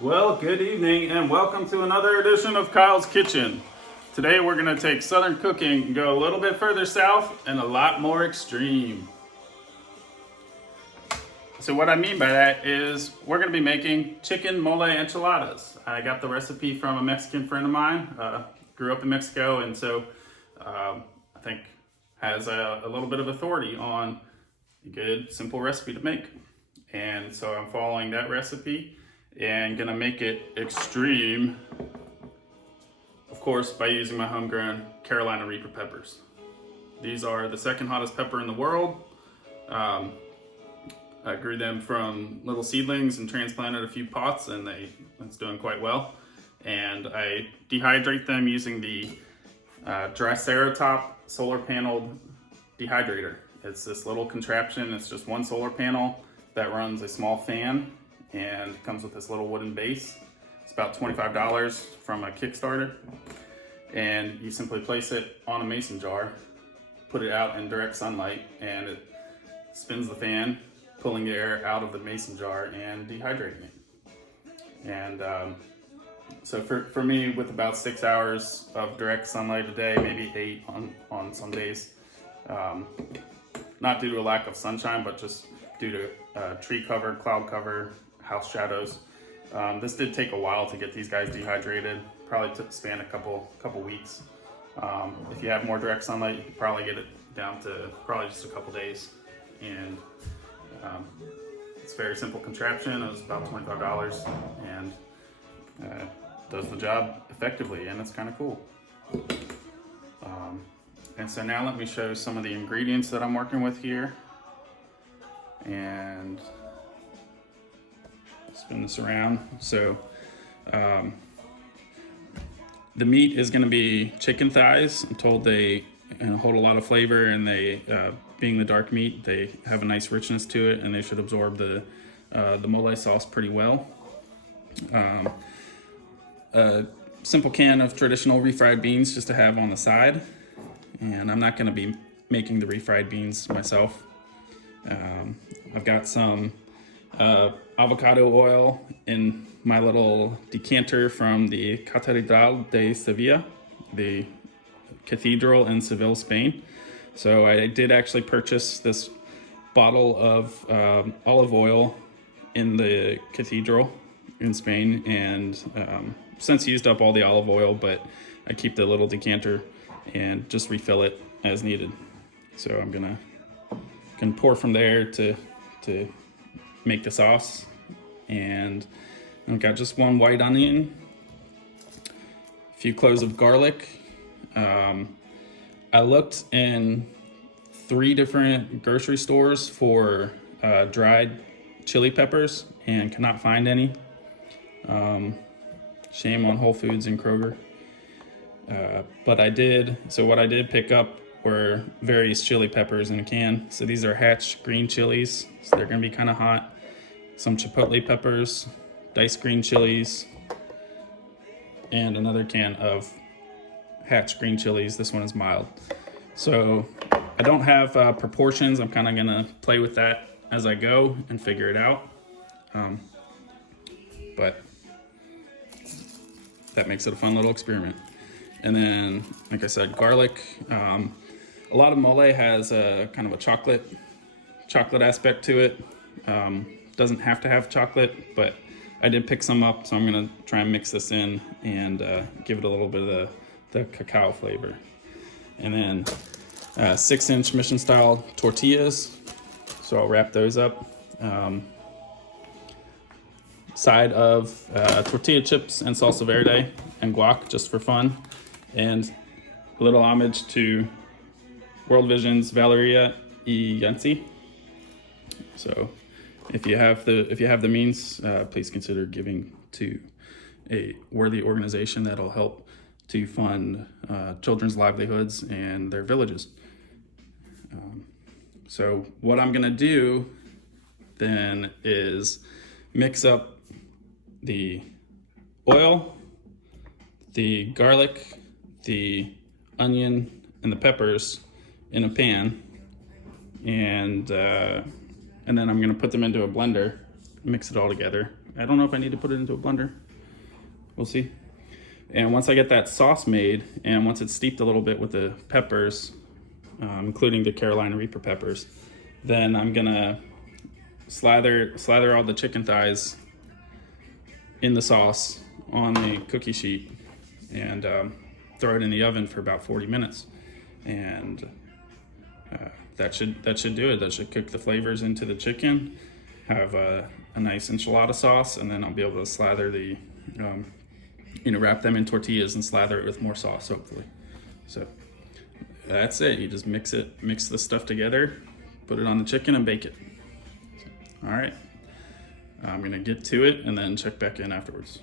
Well, good evening and welcome to another edition of Kyle's Kitchen. Today we're going to take Southern cooking and go a little bit further south and a lot more extreme. So what I mean by that is we're going to be making chicken mole enchiladas. I got the recipe from a Mexican friend of mine, grew up in Mexico, and so I think has a little bit of authority on a good, simple recipe to make. And so I'm following that recipe and gonna make it extreme, of course, by using my homegrown Carolina Reaper peppers. These are the second hottest pepper in the world. I grew them from little seedlings and transplanted a few pots, and it's doing quite well. And I dehydrate them using the Triceratop solar panel dehydrator. It's this little contraption. It's just one solar panel that runs a small fan and comes with this little wooden base. It's about $25 from a Kickstarter. And you simply place it on a mason jar, put it out in direct sunlight, and it spins the fan, pulling the air out of the mason jar and dehydrating it. And so for me, with about 6 hours of direct sunlight a day, maybe 8 on some days, not due to a lack of sunshine, but just due to tree cover, cloud cover, house shadows. This did take a while to get these guys dehydrated. Probably took span a couple weeks. If you have more direct sunlight, you could probably get it down to probably just a couple days. And it's a very simple contraption. It was about $25 and does the job effectively, and it's kind of cool. And so now let me show some of the ingredients that I'm working with here. And spin this around. So the meat is going to be chicken thighs. I'm told they hold a lot of flavor, and they, being the dark meat, they have a nice richness to it, and they should absorb the mole sauce pretty well. A simple can of traditional refried beans just to have on the side, and I'm not going to be making the refried beans myself. I've got some avocado oil in my little decanter from the Catedral de Sevilla, the cathedral in Seville, Spain. So I did actually purchase this bottle of olive oil in the cathedral in Spain, and since used up all the olive oil, but I keep the little decanter and just refill it as needed. So I'm gonna pour from there to make the sauce. And I've got just one white onion, a few cloves of garlic. I looked in 3 different grocery stores for dried chili peppers and could not find any. Shame on Whole Foods and Kroger. But what I did pick up were various chili peppers in a can. So these are Hatch green chilies, so they're gonna be kind of hot. Some chipotle peppers, diced green chilies, and another can of Hatch green chilies. This one is mild. So I don't have proportions. I'm kind of gonna play with that as I go and figure it out. But that makes it a fun little experiment. And then, like I said, garlic. A lot of mole has a kind of a chocolate aspect to it. Doesn't have to have chocolate, but I did pick some up, so I'm gonna try and mix this in and give it a little bit of the cacao flavor. And then 6-inch mission style tortillas, so I'll wrap those up. Side of tortilla chips and salsa verde and guac, just for fun, and a little homage to World Vision's Valeria E. Yancey. So if you have the means, please consider giving to a worthy organization that'll help to fund children's livelihoods and their villages. So what I'm gonna do then is mix up the oil, the garlic, the onion, and the peppers in a pan, and then I'm gonna put them into a blender mix it all together. I don't know if I need to put it into a blender. We'll see. And once I get that sauce made, and once it's steeped a little bit with the peppers, including the Carolina Reaper peppers, then I'm gonna slather all the chicken thighs in the sauce on the cookie sheet and throw it in the oven for about 40 minutes. And that should do it. That should cook the flavors into the chicken, have a nice enchilada sauce, and then I'll be able to slather the, wrap them in tortillas and slather it with more sauce, hopefully. So that's it. You just mix the stuff together, put it on the chicken, and bake it. All right. I'm gonna get to it and then check back in afterwards.